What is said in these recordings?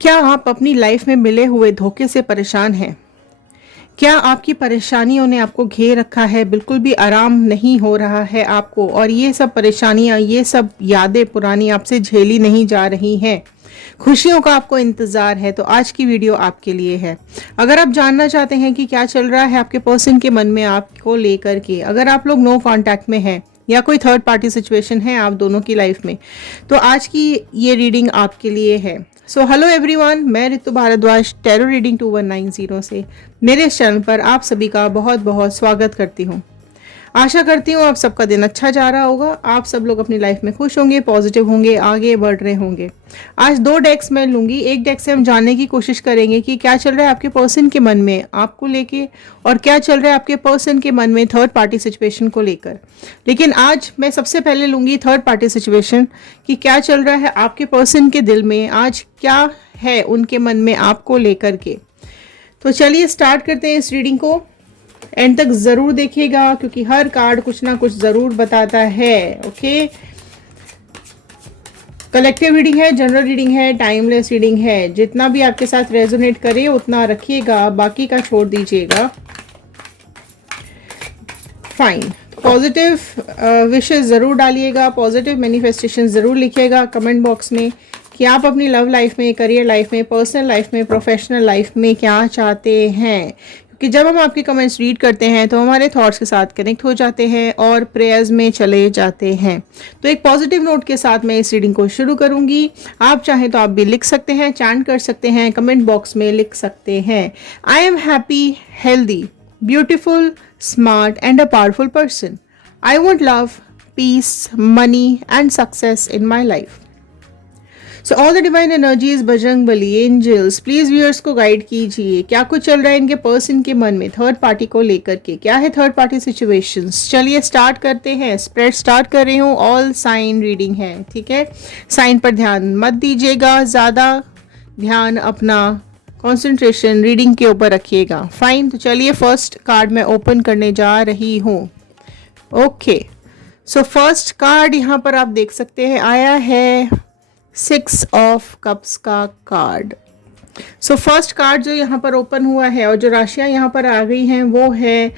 क्या आप अपनी लाइफ में मिले हुए धोखे से परेशान हैं? क्या आपकी परेशानियों ने आपको घेर रखा है? बिल्कुल भी आराम नहीं हो रहा है आपको और ये सब परेशानियां, ये सब यादें पुरानी आपसे झेली नहीं जा रही हैं। खुशियों का आपको इंतजार है तो आज की वीडियो आपके लिए है। अगर आप जानना चाहते हैं कि क्या चल रहा है आपके पर्सन के मन में आपको लेकर के, अगर आप लोग नो कांटेक्ट में हैं या कोई थर्ड पार्टी सिचुएशन है आप दोनों की लाइफ में, तो आज की ये रीडिंग आपके लिए है। सो हेलो एवरीवन, मैं ऋतु भारद्वाज टैरो रीडिंग 2190 से मेरे इस चैनल पर आप सभी का बहुत बहुत स्वागत करती हूँ। आशा करती हूँ आप सबका दिन अच्छा जा रहा होगा, आप सब लोग अपनी लाइफ में खुश होंगे, पॉजिटिव होंगे, आगे बढ़ रहे होंगे। आज दो डेक्स मैं लूंगी। एक डेक से हम जानने की कोशिश करेंगे कि क्या चल रहा है आपके पर्सन के मन में आपको लेके और क्या चल रहा है आपके पर्सन के मन में थर्ड पार्टी सिचुएशन को लेकर। लेकिन आज मैं सबसे पहले लूंगी थर्ड पार्टी सिचुएशन कि क्या चल रहा है आपके पर्सन के दिल में, आज क्या है उनके मन में आपको लेकर के। तो चलिए स्टार्ट करते हैं इस रीडिंग को। एंड तक जरूर देखिएगा क्योंकि हर कार्ड कुछ ना कुछ जरूर बताता है। ओके, कलेक्टिव रीडिंग है, जनरल रीडिंग है, टाइमलेस रीडिंग है। जितना भी आपके साथ रेजोनेट करे उतना रखिएगा, बाकी का छोड़ दीजिएगा। फाइन। पॉजिटिव विशेस जरूर डालिएगा, पॉजिटिव मैनिफेस्टेशन जरूर लिखिएगा कमेंट बॉक्स में कि आप अपनी लव लाइफ में, करियर लाइफ में, पर्सनल लाइफ में, प्रोफेशनल लाइफ में क्या चाहते हैं। कि जब हम आपके कमेंट्स रीड करते हैं तो हमारे थॉट्स के साथ कनेक्ट हो जाते हैं और प्रेयर्स में चले जाते हैं। तो एक पॉजिटिव नोट के साथ मैं इस रीडिंग को शुरू करूंगी। आप चाहें तो आप भी लिख सकते हैं, चैंट कर सकते हैं, कमेंट बॉक्स में लिख सकते हैं। I am happy, healthy, beautiful, smart and a powerful person. I want love, peace, money and success in my life. So all the divine energies, Bajrang Bali, angels, please viewers को guide कीजिए। क्या कुछ चल रहा है इनके पर्सन के मन में थर्ड पार्टी को लेकर के, क्या है थर्ड पार्टी सिचुएशंस। चलिए स्टार्ट करते हैं। स्प्रेड स्टार्ट कर रही हूँ, ऑल साइन रीडिंग है, ठीक है। साइन पर ध्यान मत दीजिएगा, ज़्यादा ध्यान अपना कॉन्सेंट्रेशन रीडिंग के ऊपर रखिएगा। फाइन, तो चलिए फर्स्ट कार्ड मैं ओपन करने जा रही हूँ। ओके, सो फर्स्ट कार्ड यहाँ पर आप देख सकते हैं आया है 6 ऑफ कप्स का कार्ड। सो फर्स्ट कार्ड जो यहाँ पर ओपन हुआ है और जो राशियां यहाँ पर आ गई हैं वो है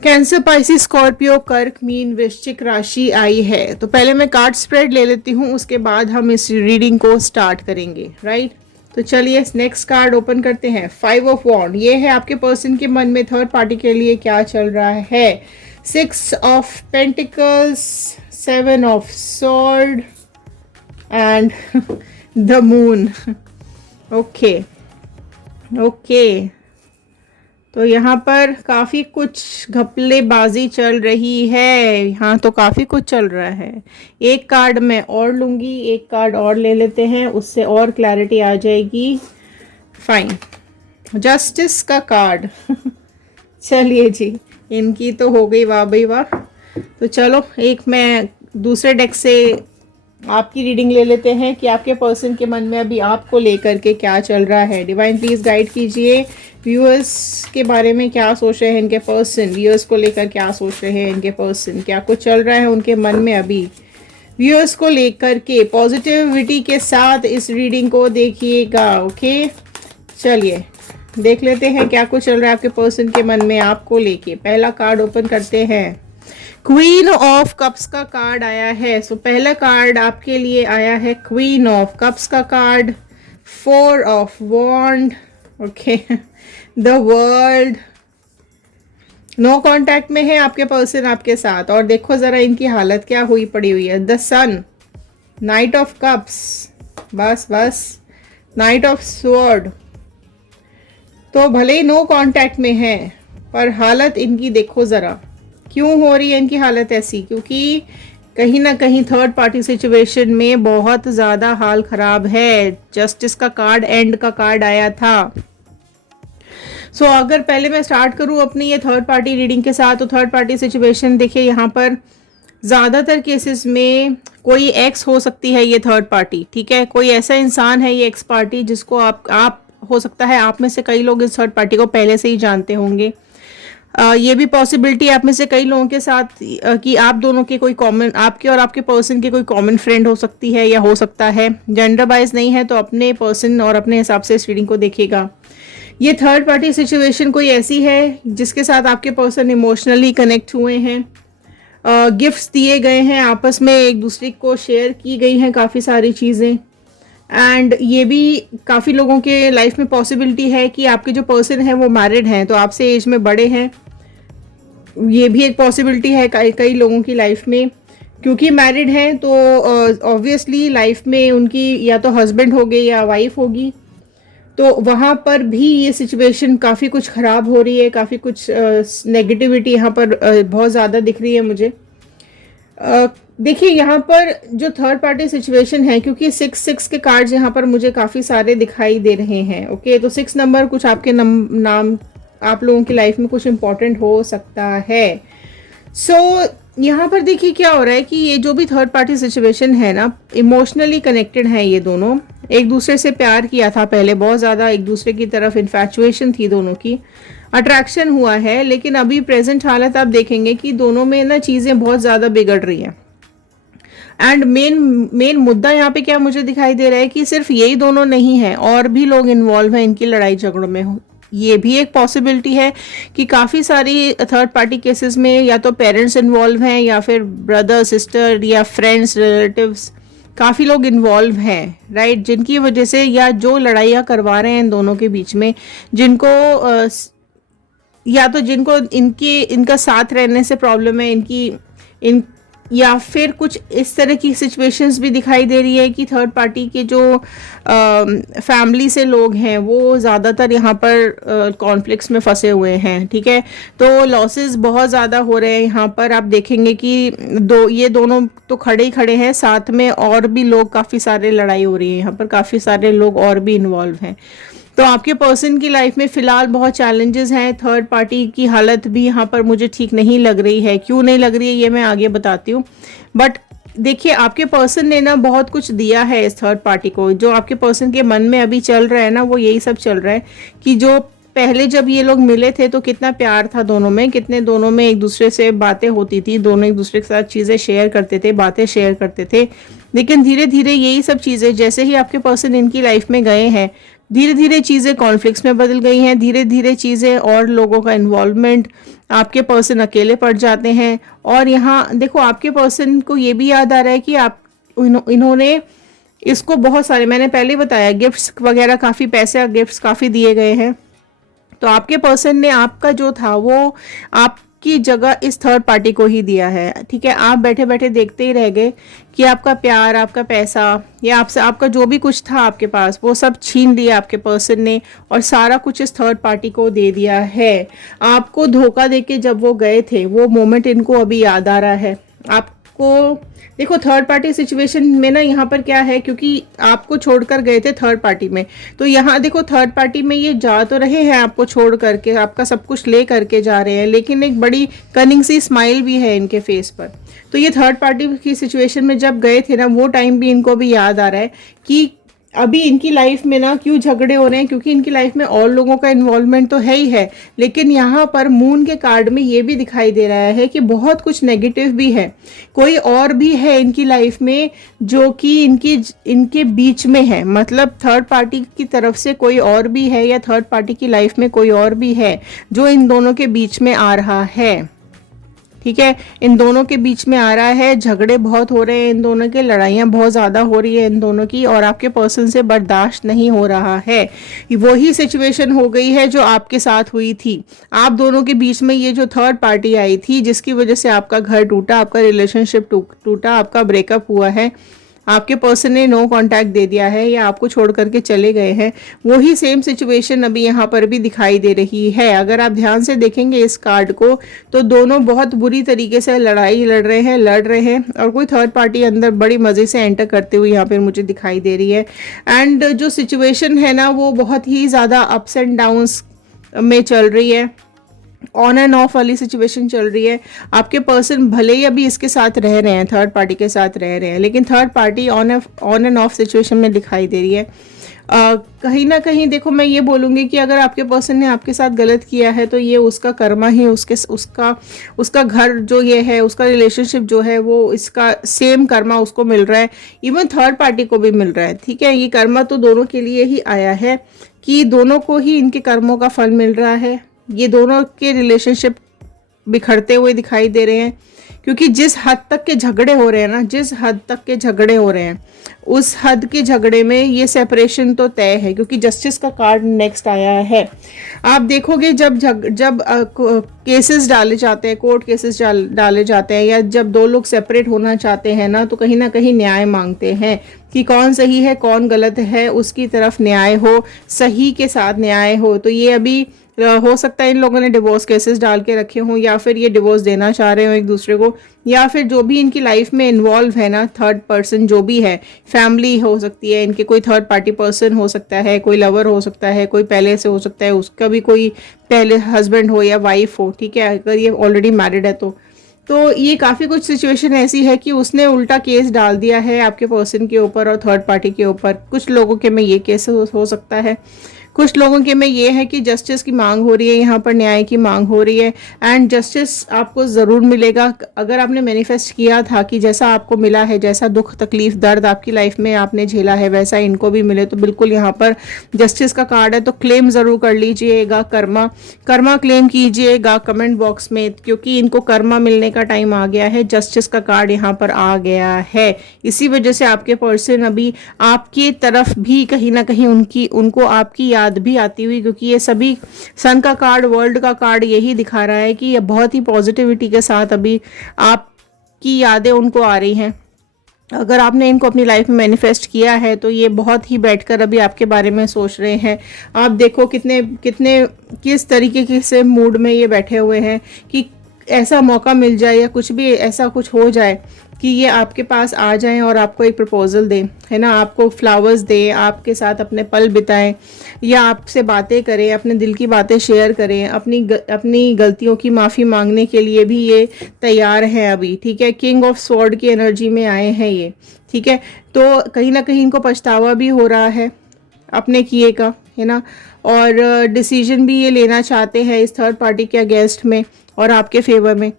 कैंसर, पाइसिस, स्कॉर्पियो, कर्क, मीन, वृश्चिक राशि आई है। तो पहले मैं कार्ड स्प्रेड ले लेती हूँ, उसके बाद हम इस रीडिंग को स्टार्ट करेंगे, राइट। तो चलिए नेक्स्ट कार्ड ओपन करते हैं। 5 ऑफ वॉन्ड, ये है आपके पर्सन के मन में थर्ड पार्टी के लिए क्या चल रहा है। 6 of pentacles, 7 of sword and the moon. Okay okay, तो यहाँ पर काफ़ी कुछ घपलेबाजी चल रही है। यहाँ तो काफ़ी कुछ चल रहा है। एक कार्ड मैं और लूँगी, एक कार्ड और ले लेते हैं, उससे और क्लैरिटी आ जाएगी। फाइन, जस्टिस का कार्ड चलिए जी, इनकी तो हो गई वाह भाई वाह। तो चलो एक मैं दूसरे डेक से आपकी रीडिंग ले लेते हैं कि आपके पर्सन के मन में अभी आपको लेकर के क्या चल रहा है। डिवाइन प्लीज गाइड कीजिए व्यूअर्स के बारे में, क्या सोच रहे हैं इनके पर्सन, व्यूअर्स को लेकर क्या सोच रहे हैं इनके पर्सन, क्या कुछ चल रहा है उनके मन में अभी व्यूअर्स को लेकर के। पॉजिटिविटी के साथ इस रीडिंग को देखिएगा। ओके, चलिए देख लेते हैं क्या कुछ चल रहा है आपके पर्सन के मन में आपको लेके। पहला कार्ड ओपन करते हैं। क्वीन ऑफ कप्स का कार्ड आया है। सो पहला कार्ड आपके लिए आया है क्वीन ऑफ कप्स का card, 4 of wand, okay, the world. No contact में है आपके पर्सन आपके साथ और देखो जरा इनकी हालत क्या हुई पड़ी हुई है। The sun, knight of cups, बस बस, नाइट ऑफ स्वॉर्ड। तो भले ही नो कांटेक्ट में है पर हालत इनकी देखो जरा क्यों हो रही है इनकी हालत ऐसी, क्योंकि कहीं ना कहीं थर्ड पार्टी सिचुएशन में बहुत ज़्यादा हाल खराब है। जस्टिस का कार्ड, एंड का कार्ड आया था। सो अगर पहले मैं स्टार्ट करूं अपनी ये थर्ड पार्टी रीडिंग के साथ, तो थर्ड पार्टी सिचुएशन देखिए यहाँ पर ज़्यादातर केसेस में कोई एक्स हो सकती है ये थर्ड पार्टी, ठीक है। कोई ऐसा इंसान है ये एक्स पार्टी जिसको आप हो सकता है आप में से कई लोग इस थर्ड पार्टी को पहले से ही जानते होंगे। ये भी पॉसिबिलिटी आप में से कई लोगों के साथ कि आप दोनों के कोई कॉमन, आपके और आपके पर्सन के कोई कॉमन फ्रेंड हो सकती है या हो सकता है। जेंडर बाइज नहीं है तो अपने पर्सन और अपने हिसाब से इस रीडिंग को देखिएगा। ये थर्ड पार्टी सिचुएशन कोई ऐसी है जिसके साथ आपके पर्सन इमोशनली कनेक्ट हुए हैं, गिफ्ट्स दिए गए हैं, आपस में एक दूसरे को शेयर की गई हैं काफ़ी सारी चीज़ें। एंड ये भी काफ़ी लोगों के लाइफ में पॉसिबिलिटी है कि आपके जो पर्सन हैं वो मैरिड हैं, तो आपसे एज में बड़े हैं। ये भी एक पॉसिबिलिटी है कई लोगों की लाइफ में, क्योंकि मैरिड हैं तो ऑब्वियसली लाइफ में उनकी या तो हस्बैंड होंगे या वाइफ होगी, तो वहाँ पर भी ये सिचुएशन काफ़ी कुछ ख़राब हो रही है, काफ़ी कुछ नेगेटिविटी यहाँ पर बहुत ज़्यादा दिख रही है मुझे। देखिए यहाँ पर जो थर्ड पार्टी सिचुएशन है, क्योंकि 6 के कार्ड्स यहाँ पर मुझे काफ़ी सारे दिखाई दे रहे हैं। ओके, तो 6 नंबर कुछ आपके नाम आप लोगों की लाइफ में कुछ इम्पोर्टेंट हो सकता है। सो यहाँ पर देखिए क्या हो रहा है कि ये जो भी थर्ड पार्टी सिचुएशन है ना, इमोशनली कनेक्टेड है। ये दोनों एक दूसरे से प्यार किया था पहले, बहुत ज़्यादा एक दूसरे की तरफ इन्फैचुएशन थी, दोनों की अट्रैक्शन हुआ है। लेकिन अभी प्रेजेंट हालत आप देखेंगे कि दोनों में ना चीज़ें बहुत ज़्यादा बिगड़ रही हैं। एंड मेन मुद्दा यहाँ पे क्या मुझे दिखाई दे रहा है कि सिर्फ यही दोनों नहीं है, और भी लोग इन्वॉल्व हैं इनकी लड़ाई झगड़ों में। ये भी एक पॉसिबिलिटी है कि काफ़ी सारी थर्ड पार्टी केसेस में या तो पेरेंट्स इन्वॉल्व हैं या फिर ब्रदर सिस्टर या फ्रेंड्स रिलेटिव्स, काफ़ी लोग इन्वॉल्व हैं, राइट, जिनकी वजह से या जो लड़ाइयाँ करवा रहे हैं इन दोनों के बीच में, जिनको या तो जिनको इनका साथ रहने से प्रॉब्लम है इन या फिर कुछ इस तरह की सिचुएशंस भी दिखाई दे रही है कि थर्ड पार्टी के जो फैमिली से लोग हैं वो ज़्यादातर यहाँ पर कॉन्फ्लिक्ट्स में फंसे हुए हैं। ठीक है, तो लॉसेस बहुत ज़्यादा हो रहे हैं यहाँ पर। आप देखेंगे कि ये दोनों तो खड़े ही खड़े हैं, साथ में और भी लोग, काफ़ी सारे लड़ाई हो रही है यहाँ पर, काफ़ी सारे लोग और भी इन्वॉल्व हैं। तो आपके पर्सन की लाइफ में फ़िलहाल बहुत चैलेंजेस हैं। थर्ड पार्टी की हालत भी यहाँ पर मुझे ठीक नहीं लग रही है। क्यों नहीं लग रही है ये मैं आगे बताती हूँ। बट देखिए आपके पर्सन ने ना बहुत कुछ दिया है इस थर्ड पार्टी को। जो आपके पर्सन के मन में अभी चल रहा है ना, वो यही सब चल रहा है कि जो पहले जब ये लोग मिले थे तो कितना प्यार था दोनों में, कितने दोनों में एक दूसरे से बातें होती थी, दोनों एक दूसरे के साथ चीज़ें शेयर करते थे, बातें शेयर करते थे। लेकिन धीरे धीरे यही सब चीज़ें, जैसे ही आपके पर्सन इनकी लाइफ में गए हैं, धीरे धीरे चीज़ें कॉन्फ्लिक्ट्स में बदल गई हैं। धीरे धीरे चीज़ें और लोगों का इन्वॉल्वमेंट, आपके पर्सन अकेले पड़ जाते हैं। और यहाँ देखो आपके पर्सन को ये भी याद आ रहा है कि इन्होंने इसको बहुत सारे, मैंने पहले बताया, गिफ्ट्स वगैरह, काफ़ी पैसे गिफ्ट्स काफ़ी दिए गए हैं। तो आपके पर्सन ने आपका जो था वो आपकी जगह इस थर्ड पार्टी को ही दिया है। ठीक है, आप बैठे बैठे देखते ही रह गए कि आपका प्यार, आपका पैसा या आपसे आपका जो भी कुछ था आपके पास, वो सब छीन लिया आपके पर्सन ने और सारा कुछ इस थर्ड पार्टी को दे दिया है। आपको धोखा देके जब वो गए थे, वो मोमेंट इनको अभी याद आ रहा है। आपको देखो थर्ड पार्टी सिचुएशन में ना यहाँ पर क्या है, क्योंकि आपको छोड़कर गए थे थर्ड पार्टी में, तो यहाँ देखो थर्ड पार्टी में ये जा तो रहे हैं आपको छोड़ करके, आपका सब कुछ ले करके जा रहे हैं, लेकिन एक बड़ी कनिंग सी स्माइल भी है इनके फेस पर। तो ये थर्ड पार्टी की सिचुएशन में जब गए थे ना, वो टाइम भी इनको भी याद आ रहा है कि अभी इनकी लाइफ में ना क्यों झगड़े हो रहे हैं, क्योंकि इनकी लाइफ में और लोगों का इन्वॉल्वमेंट तो है ही है, लेकिन यहाँ पर मून के कार्ड में ये भी दिखाई दे रहा है कि बहुत कुछ नेगेटिव भी है। कोई और भी है इनकी लाइफ में जो कि इनके बीच में है, मतलब थर्ड पार्टी की तरफ से कोई और भी है या थर्ड पार्टी की लाइफ में कोई और भी है जो इन दोनों के बीच में आ रहा है। ठीक है, इन दोनों के बीच में आ रहा है, झगड़े बहुत हो रहे हैं इन दोनों के, लड़ाइयाँ बहुत ज़्यादा हो रही है इन दोनों की, और आपके पर्सन से बर्दाश्त नहीं हो रहा है। वही सिचुएशन हो गई है जो आपके साथ हुई थी। आप दोनों के बीच में ये जो थर्ड पार्टी आई थी, जिसकी वजह से आपका घर टूटा, आपका रिलेशनशिप टूटा, आपका ब्रेकअप हुआ है, आपके पर्सन ने नो कांटेक्ट दे दिया है या आपको छोड़ करके चले गए हैं, वही सेम सिचुएशन अभी यहाँ पर भी दिखाई दे रही है। अगर आप ध्यान से देखेंगे इस कार्ड को, तो दोनों बहुत बुरी तरीके से लड़ाई लड़ रहे हैं और कोई थर्ड पार्टी अंदर बड़ी मज़े से एंटर करते हुए यहाँ पर मुझे दिखाई दे रही है। एंड जो सिचुएशन है ना, वो बहुत ही ज़्यादा अप्स एंड डाउन्स में चल रही है। ऑन एंड ऑफ वाली सिचुएशन चल रही है। आपके पर्सन भले ही अभी इसके साथ रह रहे हैं, थर्ड पार्टी के साथ रह रहे हैं, लेकिन third party on end of situation में दिखाई दे रही है। कहीं ना कहीं देखो, मैं ये बोलूँगी कि अगर आपके पर्सन ने आपके साथ गलत किया है तो ये उसका कर्मा ही उसका घर जो ये है, उसका रिलेशनशिप जो है, वो इसका सेम कर्मा उसको मिल रहा है। इवन थर्ड पार्टी को भी मिल रहा है। ठीक है, ये कर्मा तो दोनों के लिए ही आया है कि दोनों को ही इनके कर्मों का फल मिल रहा है। ये दोनों के रिलेशनशिप बिखरते हुए दिखाई दे रहे हैं, क्योंकि जिस हद तक के झगड़े हो रहे हैं ना, जिस हद तक के झगड़े हो रहे हैं, उस हद के झगड़े में ये सेपरेशन तो तय है, क्योंकि जस्टिस का कार्ड नेक्स्ट आया है। आप देखोगे जब केसेस डाले जाते हैं, कोर्ट केसेस डाले जाते हैं, या जब दो लोग सेपरेट होना चाहते हैं ना कहीं न्याय मांगते हैं कि कौन सही है कौन गलत है, उसकी तरफ न्याय हो, सही के साथ न्याय हो। तो ये अभी हो सकता है इन लोगों ने डिवोर्स केसेस डाल के रखे हों, या फिर ये डिवोर्स देना चाह रहे हो एक दूसरे को, या फिर जो भी इनकी लाइफ में इन्वॉल्व है ना, थर्ड पर्सन जो भी है, फैमिली हो सकती है इनके, कोई थर्ड पार्टी पर्सन हो सकता है, कोई लवर हो सकता है, कोई पहले से हो सकता है, उसका भी कोई पहले हस्बैंड हो या वाइफ हो। ठीक है, अगर ये ऑलरेडी मैरिड है तो ये काफ़ी कुछ सिचुएशन ऐसी है कि उसने उल्टा केस डाल दिया है आपके पर्सन के ऊपर और थर्ड पार्टी के ऊपर। कुछ लोगों के में ये केस हो सकता है, कुछ लोगों के में ये है कि जस्टिस की मांग हो रही है, यहाँ पर न्याय की मांग हो रही है, एंड जस्टिस आपको ज़रूर मिलेगा। अगर आपने मैनिफेस्ट किया था कि जैसा आपको मिला है, जैसा दुख तकलीफ दर्द आपकी लाइफ में आपने झेला है, वैसा इनको भी मिले, तो बिल्कुल यहाँ पर जस्टिस का कार्ड है। तो क्लेम ज़रूर कर लीजिएगा, कर्मा क्लेम कीजिएगा कमेंट बॉक्स में, क्योंकि इनको कर्मा मिलने का टाइम आ गया है। जस्टिस का कार्ड यहाँ पर आ गया है। इसी वजह से आपके पर्सन अभी आपकी तरफ भी कहीं ना कहीं उनको आपकी याद भी आती हुई, क्योंकि ये सभी सन का कार्ड, वर्ल्ड का कार्ड यही दिखा रहा है कि ये बहुत ही पॉजिटिविटी के साथ अभी आपकी यादें उनको आ रही हैं। अगर आपने इनको अपनी लाइफ में मैनिफेस्ट किया है तो ये बहुत ही बैठकर अभी आपके बारे में सोच रहे हैं। आप देखो किस तरीके से मूड में ये बैठे हुए हैं कि ऐसा मौका मिल जाए या कुछ भी ऐसा कुछ हो जाए कि ये आपके पास आ जाएं और आपको एक प्रपोजल दें, है ना, आपको फ्लावर्स दें, आपके साथ अपने पल बिताएं, या आपसे बातें करें, अपने दिल की बातें शेयर करें, अपनी गलतियों की माफ़ी मांगने के लिए भी ये तैयार हैं अभी। ठीक है, किंग ऑफ स्वॉर्ड की एनर्जी में आए हैं ये। ठीक है, तो कहीं ना कहीं इनको पछतावा भी हो रहा है अपने किए का, है ना, और डिसीजन भी ये लेना चाहते हैं इस थर्ड पार्टी के अगेंस्ट में और आपके फेवर में।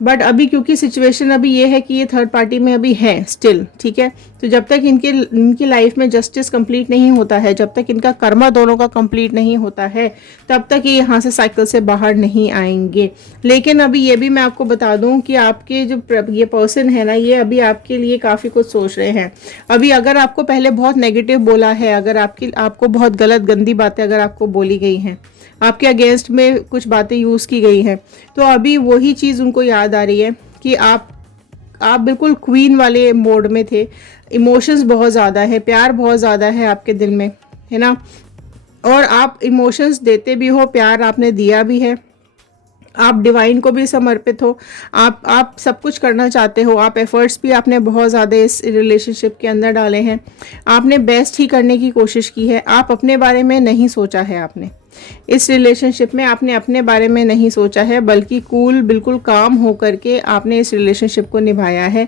बट अभी क्योंकि सिचुएशन अभी ये है कि ये थर्ड पार्टी में अभी है स्टिल। ठीक है, तो जब तक इनकी लाइफ में जस्टिस कंप्लीट नहीं होता है, जब तक इनका कर्मा दोनों का कंप्लीट नहीं होता है, तब तक ये यहाँ से साइकिल से बाहर नहीं आएंगे। लेकिन अभी ये भी मैं आपको बता दूं कि आपके जो ये पर्सन है ना, ये अभी आपके लिए काफ़ी कुछ सोच रहे हैं। अभी अगर आपको पहले बहुत नेगेटिव बोला है, अगर आपको बहुत गलत गंदी बातें अगर आपको बोली गई हैं, आपके अगेंस्ट में कुछ बातें यूज़ की गई हैं, तो अभी वही चीज़ उनको याद आ रही है कि आप बिल्कुल क्वीन वाले मोड में थे। इमोशंस बहुत ज़्यादा है, प्यार बहुत ज़्यादा है आपके दिल में, है ना, और आप इमोशंस देते भी हो, प्यार आपने दिया भी है, आप डिवाइन को भी समर्पित हो, आप सब कुछ करना चाहते हो, आप एफर्ट्स भी आपने बहुत ज़्यादा इस रिलेशनशिप के अंदर डाले हैं, आपने बेस्ट ही करने की कोशिश की है, आप अपने बारे में नहीं सोचा है, आपने इस रिलेशनशिप में आपने अपने बारे में नहीं सोचा है, बल्कि कूल बिल्कुल काम हो करके आपने इस रिलेशनशिप को निभाया है।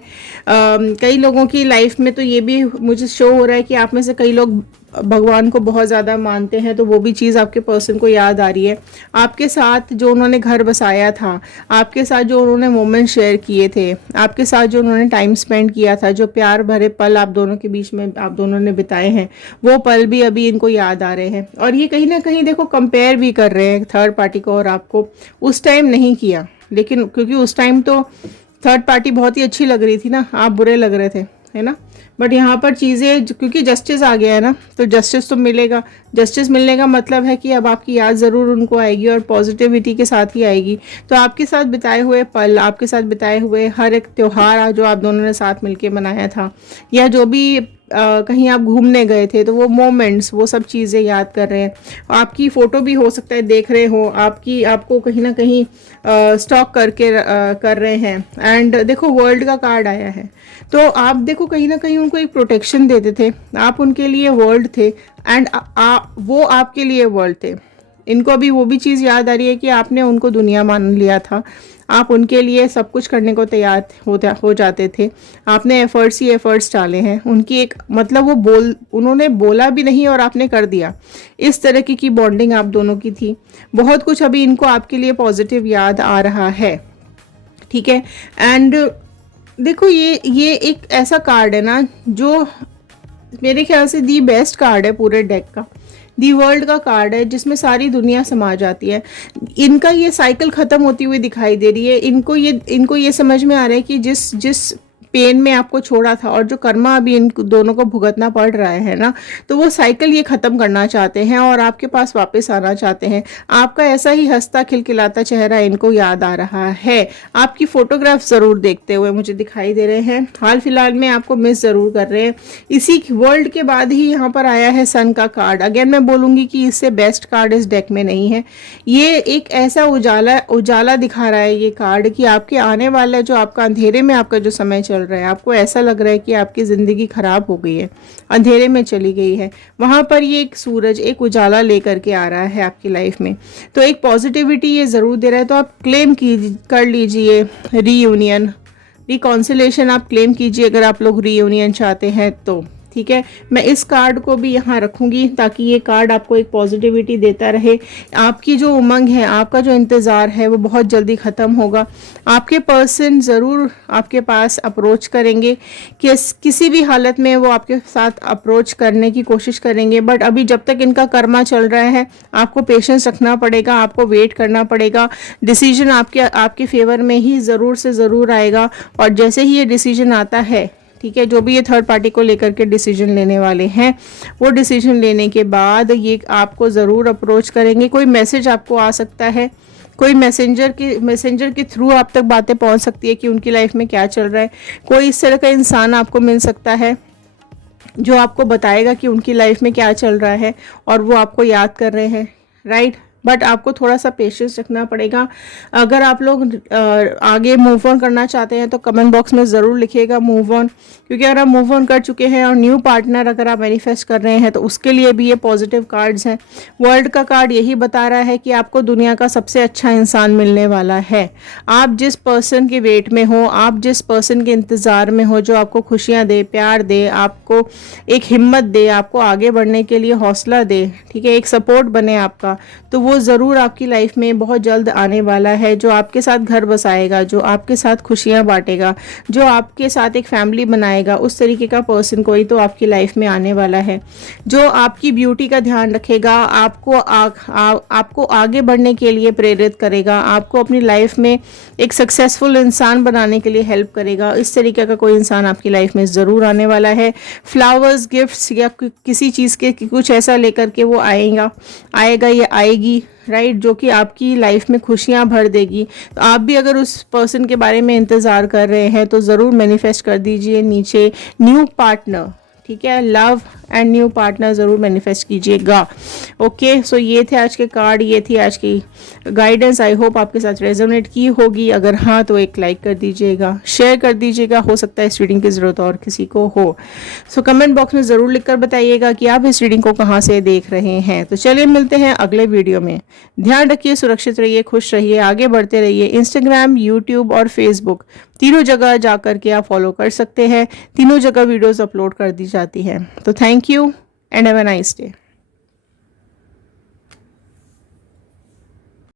कई लोगों की लाइफ में तो ये भी मुझे शो हो रहा है कि आप में से कई लोग भगवान को बहुत ज़्यादा मानते हैं, तो वो भी चीज़ आपके पर्सन को याद आ रही है। आपके साथ जो उन्होंने घर बसाया था, आपके साथ जो उन्होंने मोमेंट शेयर किए थे, आपके साथ जो उन्होंने टाइम स्पेंड किया था, जो प्यार भरे पल आप दोनों के बीच में आप दोनों ने बिताए हैं, वो पल भी अभी इनको याद आ रहे हैं। और ये कहीं ना कहीं देखो कंपेयर भी कर रहे हैं थर्ड पार्टी को और आपको। उस टाइम नहीं किया, लेकिन क्योंकि उस टाइम तो थर्ड पार्टी बहुत ही अच्छी लग रही थी ना, आप बुरे लग रहे थे, है ना। बट यहाँ पर चीज़ें क्योंकि जस्टिस आ गया है ना, तो जस्टिस तो मिलेगा। जस्टिस मिलने का मतलब है कि अब आपकी याद ज़रूर उनको आएगी और पॉजिटिविटी के साथ ही आएगी। तो आपके साथ बिताए हुए पल, आपके साथ बिताए हुए हर एक त्यौहार जो आप दोनों ने साथ मिलके मनाया था, या जो भी कहीं आप घूमने गए थे, तो वो मोमेंट्स, वो सब चीज़ें याद कर रहे हैं। आपकी फ़ोटो भी हो सकता है देख रहे हो, आपको कहीं ना कहीं स्टॉक करके कर रहे हैं। एंड देखो वर्ल्ड का कार्ड आया है, तो आप देखो कहीं ना कहीं उनको एक प्रोटेक्शन देते थे, आप उनके लिए वर्ल्ड थे, एंड वो आपके लिए वर्ल्ड थे। इनको अभी वो भी चीज़ याद आ रही है कि आपने उनको दुनिया मान लिया था, आप उनके लिए सब कुछ करने को तैयार हो जाते थे, आपने एफर्ट्स ही एफर्ट्स डाले हैं, उनकी एक मतलब उन्होंने बोला भी नहीं और आपने कर दिया, इस तरह की बॉन्डिंग आप दोनों की थी। बहुत कुछ अभी इनको आपके लिए पॉजिटिव याद आ रहा है, ठीक है। एंड देखो ये एक ऐसा कार्ड है ना जो मेरे ख्याल से दी बेस्ट कार्ड है पूरे डेक का, दी वर्ल्ड का कार्ड है जिसमें सारी दुनिया समा जाती है। इनका ये साइकिल खत्म होती हुई दिखाई दे रही है। इनको ये समझ में आ रहा है कि जिस पेन में आपको छोड़ा था और जो कर्मा अभी इन दोनों को भुगतना पड़ रहा है ना, तो वो साइकिल ये ख़त्म करना चाहते हैं और आपके पास वापस आना चाहते हैं। आपका ऐसा ही हंसता खिलखिलाता चेहरा इनको याद आ रहा है। आपकी फ़ोटोग्राफ ज़रूर देखते हुए मुझे दिखाई दे रहे हैं, हाल फिलहाल में आपको मिस ज़रूर कर रहे हैं। इसी वर्ल्ड के बाद ही यहाँ पर आया है सन का कार्ड। अगेन मैं बोलूँगी कि इससे बेस्ट कार्ड इस डेक में नहीं है। ये एक ऐसा उजाला दिखा रहा है ये कार्ड कि आपके आने वाला जो आपका अंधेरे में आपका जो समय चल रहा है, आपको ऐसा लग रहा है कि आपकी ज़िंदगी ख़राब हो गई है, अंधेरे में चली गई है, वहाँ पर ये एक सूरज एक उजाला लेकर के आ रहा है आपकी लाइफ में। तो एक पॉजिटिविटी ये ज़रूर दे रहा है। तो आप क्लेम कर लीजिए रीयूनियन, रिकॉन्सिलेशन आप क्लेम कीजिए अगर आप लोग रीयूनियन चाहते हैं तो, ठीक है। मैं इस कार्ड को भी यहाँ रखूँगी ताकि ये कार्ड आपको एक पॉजिटिविटी देता रहे। आपकी जो उमंग है, आपका जो इंतज़ार है वो बहुत जल्दी ख़त्म होगा। आपके पर्सन ज़रूर आपके पास अप्रोच करेंगे, किसी भी हालत में वो आपके साथ अप्रोच करने की कोशिश करेंगे। बट अभी जब तक इनका कर्मा चल रहा है आपको पेशेंस रखना पड़ेगा, आपको वेट करना पड़ेगा। डिसीजन आपके फेवर में ही ज़रूर से ज़रूर आएगा। और जैसे ही ये डिसीजन आता है, ठीक है, जो भी ये थर्ड पार्टी को लेकर के डिसीजन लेने वाले हैं, वो डिसीजन लेने के बाद ये आपको ज़रूर अप्रोच करेंगे। कोई मैसेज आपको आ सकता है, कोई मैसेंजर के थ्रू आप तक बातें पहुंच सकती है कि उनकी लाइफ में क्या चल रहा है। कोई इस तरह का इंसान आपको मिल सकता है जो आपको बताएगा कि उनकी लाइफ में क्या चल रहा है और वो आपको याद कर रहे हैं, राइट। बट आपको थोड़ा सा पेशेंस रखना पड़ेगा। अगर आप लोग आगे मूव ऑन करना चाहते हैं तो कमेंट बॉक्स में ज़रूर लिखिएगा मूव ऑन, क्योंकि अगर आप मूव ऑन कर चुके हैं और न्यू पार्टनर अगर आप मैनिफेस्ट कर रहे हैं तो उसके लिए भी ये पॉजिटिव कार्ड्स हैं। वर्ल्ड का कार्ड यही बता रहा है कि आपको दुनिया का सबसे अच्छा इंसान मिलने वाला है। आप जिस पर्सन के वेट में हो, आप जिस पर्सन के इंतज़ार में हो, जो आपको खुशियाँ दे, प्यार दे, आपको एक हिम्मत दे, आपको आगे बढ़ने के लिए हौसला दे, ठीक है, एक सपोर्ट बने आपका, तो वो ज़रूर आपकी लाइफ में बहुत जल्द आने वाला है। जो आपके साथ घर बसाएगा, जो आपके साथ खुशियाँ बांटेगा, जो आपके साथ एक फैमिली बनाएगा, उस तरीके का पर्सन कोई तो आपकी लाइफ में आने वाला है। जो आपकी ब्यूटी का ध्यान रखेगा, आपको आगे बढ़ने के लिए प्रेरित करेगा, आपको अपनी लाइफ में एक सक्सेसफुल इंसान बनाने के लिए हेल्प करेगा। इस तरीके का कोई इंसान आपकी लाइफ में ज़रूर आने वाला है। फ्लावर्स, गिफ्ट्स या किसी चीज़ के कुछ ऐसा लेकर के वो आएगा या आएगी, राइट, जो कि आपकी लाइफ में खुशियां भर देगी। तो आप भी अगर उस पर्सन के बारे में इंतज़ार कर रहे हैं तो ज़रूर मैनिफेस्ट कर दीजिए नीचे न्यू पार्टनर, ठीक है, लव एंड न्यू पार्टनर ज़रूर मैनिफेस्ट कीजिएगा। ओके, सो ये थे आज के कार्ड, ये थी आज की गाइडेंस। आई होप आपके साथ रेजोनेट की होगी। अगर हाँ तो एक लाइक कर दीजिएगा, शेयर कर दीजिएगा, हो सकता है इस रीडिंग की ज़रूरत और किसी को हो। सो कमेंट बॉक्स में ज़रूर लिखकर बताइएगा कि आप इस रीडिंग को कहाँ से देख रहे हैं। तो चलिए मिलते हैं अगले वीडियो में। ध्यान रखिए, सुरक्षित रहिए, खुश रहिए, आगे बढ़ते रहिए। इंस्टाग्राम, यूट्यूब और फेसबुक तीनों जगह जा कर के आप फॉलो कर सकते हैं। तीनों जगह वीडियोस अपलोड कर दी जाती हैं। तो thank you and have a nice day.